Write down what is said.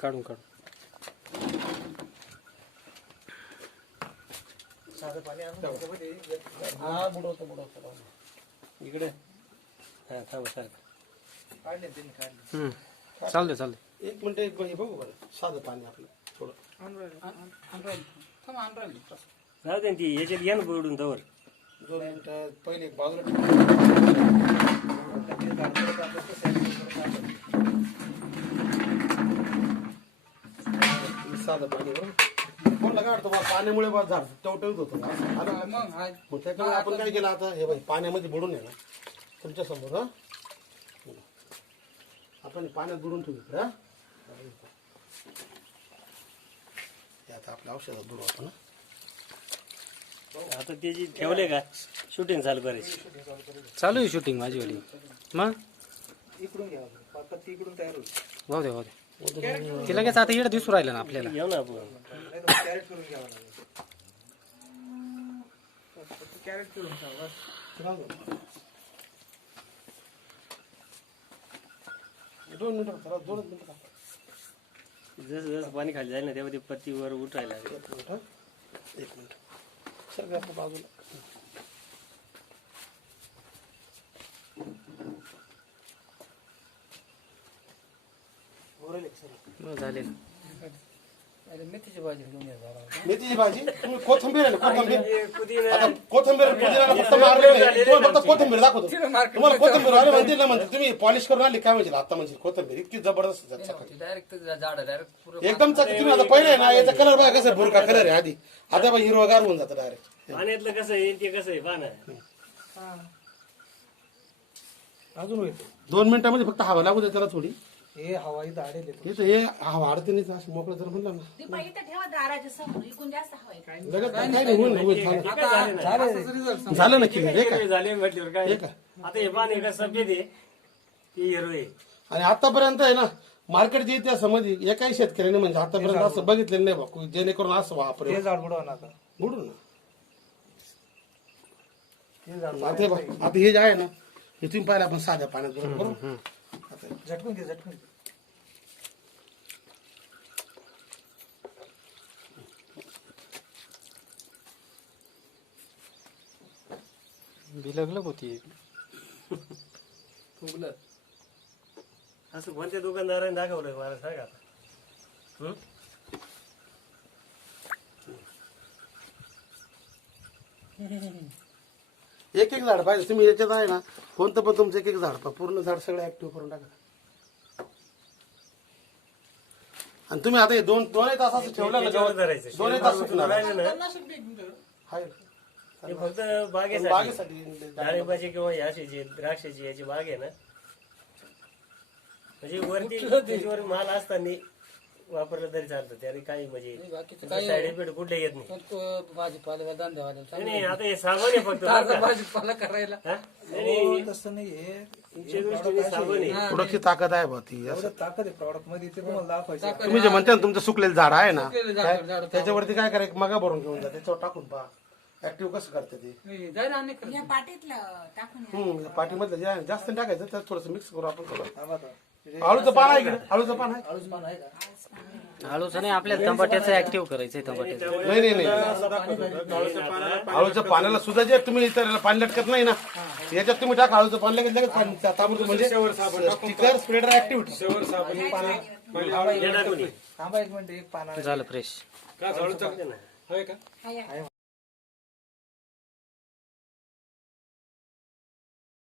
काढून काढून साधं पाणी आणून हा बुडवतो इकडे हा थांबा सारखं काढले त्यांनी काढले. चालते एक मिनिट एक बघू बरं साधं पाणी आपलं थोडं जाऊ दे ती याच्यात घ्या ना बुडून तवर 2 मिनिटं पहिले एक बाजूला साधं पाणी बरं कोण काढतो बा पाण्यामुळे बा झाड टवटवीत होतं मग त्याच्यामुळे आपण काय केलं आता हे बाई पाण्यामध्ये बुडून आहे ना तुमच्या समोर हा आपण पाण्यात बुडून ठेवू हा आता आपल्या औषधात बुडवतो ना आता त्याची ठेवले का शूटिंग चालू करायची चालू आहे शूटिंग माझी वाली मग इकडून घ्यावं पत्ती इकडून तयार होईल. भाऊ दे ती लगेच आता इकडे दिसू राहिलं ना आपल्याला येऊ ना आपण नाही तर कॅरेट करून घ्यावं लागेल. कॅरेट करून घ्यावं. 2 मिनिटं चला 2 मिनिटं जसं जसं पाणी खाली जाईल ना तेव्हा ते पत्ती वर उठायला लागेल. एक मिनिट सर आपल्या बाजूला झाले मेथीची भाजी घेऊन या जरा. मेथीची भाजी तुम्ही कोथिंबीर आहे ना कोथिंबीर पुदिना आता कोथिंबीर पुदिना फक्त मारलेली तुम्हाला फक्त कोथिंबीर दाखवतो तुम्हाला कोथिंबीर आले म्हणतील ना म्हणते तुम्ही पॉलिश करून आली काय म्हणजे आता म्हणजे कोथिंबीर इतकी जबरदस्त आहे सकाळी. डायरेक्ट झाड डायरेक्ट एकदम चांगली. तुम्ही आता पहिले आहे ना याचा कलर बघा कसं भुरका कलर आहे आधी आता बघा हिरवागार होऊन जातं डायरेक्ट. पाण्यातलं कसं आहे ते कसं आहे पाना अजून होईल 2 मिनिटांमध्ये फक्त हवा लागू दे त्याला थोडी हे हवाई दाढेल हे तर हे हवा अडते नाही असं मोकळं जर म्हणलं ना दीपा इथं ठेवा दाराच्या समोर इकून जास्त हवाय लगेच काय नाही होईल झालं. झालं ना क्लिअर हे काय झाले म्हटल्यावर काय हे का आता हे पाणी का सफेद आहे ते हिरो आहे. आणि आतापर्यंत आहे ना मार्केटच्या इतिहासामध्ये एकाही शेतकऱ्याने म्हणजे आतापर्यंत असं बघितलेलं नाही बा जेणेकरून असं वापरे हे झाड बुडवा ना आता. बुडू ना हे झाड आता हे बघ, आता हे जे आहे ना हे तुम्ही पाहिलं आपण साध्या पाण्यात बुडवलं, बरोबर आता झटकून घे झटकून घे. बिलगलं होती फुगलं. असं कोणत्या दुकानदाराने दाखवलं मला सांगा आता. एक एक झाड पाहिजे तुम्ही याच्यात आहे ना कोणतं पण तुमचं एक एक झाड पहा पूर्ण झाड सगळं ऍक्टिव्ह करून टाका. आणि तुम्ही आता हे दोनही तास असं ठेवलं ना त्याच्यावर धरायचं. 2 तास सुकणार राहिलं ना आहे. हे फक्त बागेसाठी बागेसाठी डाळिंबाची किंवा याशीची द्राक्षाची याची बाग आहे ना म्हणजे वरती त्याच्यावर माल असताना वापरलं तरी चालतं त्याने काही म्हणजे साईड इफेक्ट कुठले येत नाही. भाजीपाला धंद्यावाला नाही, नाही आता हे साबण आहे फक्त बरं का? भाजीपाला करायला हा? नाही, नाही, तसं नाही हे तुमच्या दृष्टीने साबण आहे. थोडीशी ताकद आहे बा ती असं. एवढं ताकद आहे प्रॉडक्ट मध्ये ते तुम्हाला दाखवायचं. तुम्ही जे म्हणता ना तुमचं सुकलेलं झाड आहे ना काय, त्याच्यावरती काय करायचं मगा भरून घेऊन जा त्याच्यावर टाकून पहा ऍक्टिव्ह कसं करते ते. या पाटीतलं टाकून या. पाठीमधलं जे आहे ना, जास्त नाही टाकायचं त्यात थोडंसं मिक्स करू आपण थोडं. हा बघा. आळूचं पान आहे इकडे आळूचं पान आहे आळूच पान आहे का? आळूचं नाही आपल्याला तंबाट्याचं ऍक्टिव्ह करायचंय तंबाट्याचं. नाही नाही नाही आळूच्या पाण्याला सुद्धा जे तुम्ही इतर पाणी लटकत नाही ना याच्यात तुम्ही टाका आळूचं पाणी लगेच लगेच पाणी ताबडतोब म्हणजे स्टिकर स्प्रेडर ऍक्टिव्हिटी थांबा एक मिनिट एक पान झालं फ्रेश हाय.